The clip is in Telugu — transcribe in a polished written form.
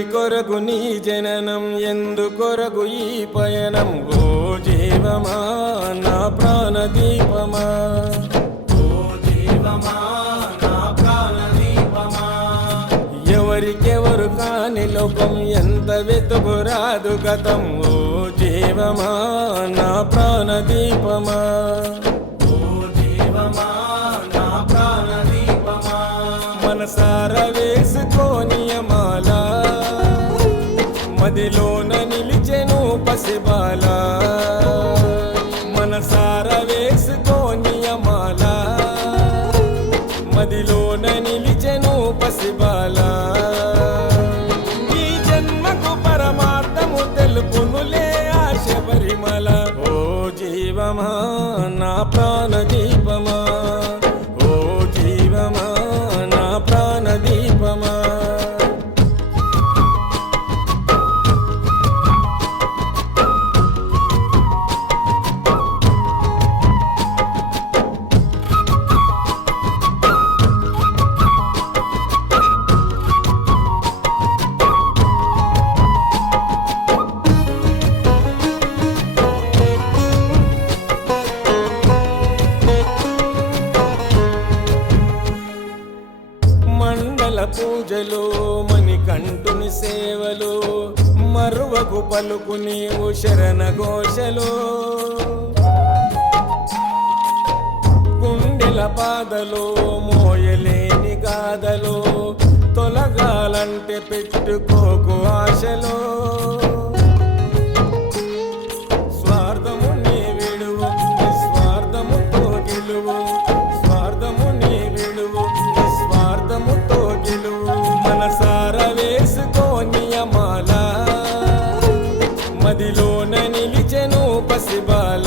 ఎవరి కొరకు నీ జననం, ఎందుకొరకు ఈ పయనం? ఓ జీవమా నా ప్రాణదీపమా, ఓ జీవమా నా ప్రాణదీపమా. ఎవరికెవరు కాని లోకం, ఎంత వెతుకురాదు గతం. ఓ జీవమా నా ప్రాణదీపమా, ఓ జీవమా నా ప్రాణదీపమా. మనసార వేసుకోని మాల, మదిలోన నిలిచెను పసిబాల. మనసార వేసుకోని మాల, మదిలోన నిలిచెను పసిబాల. ఈ జన్మకు పరమార్థము తెలుపునులే ఆశ పరిమళ. ఓ జీవమా నా ప్రాణదీపమా, ఓ జీవమా నా ప్రాణదీపమా. మండల పూజలు, మణికంఠుని సేవలు, మరువకు పలుకు నీవు శరణ ఘోషలు. గుండెల బాధలు, మోయలేని గాథలు, తొలగాలంటే పెట్టుకోకు ఆశలు. స్వార్థము నీ విడువు, నిస్వార్థముతో గెలువు. స్వార్థము నీ విడువు, నిస్వార్థముతో గెలువు. మనసార వేసుకోని మాల, మదిలోన నిలిచెను పసిబాల.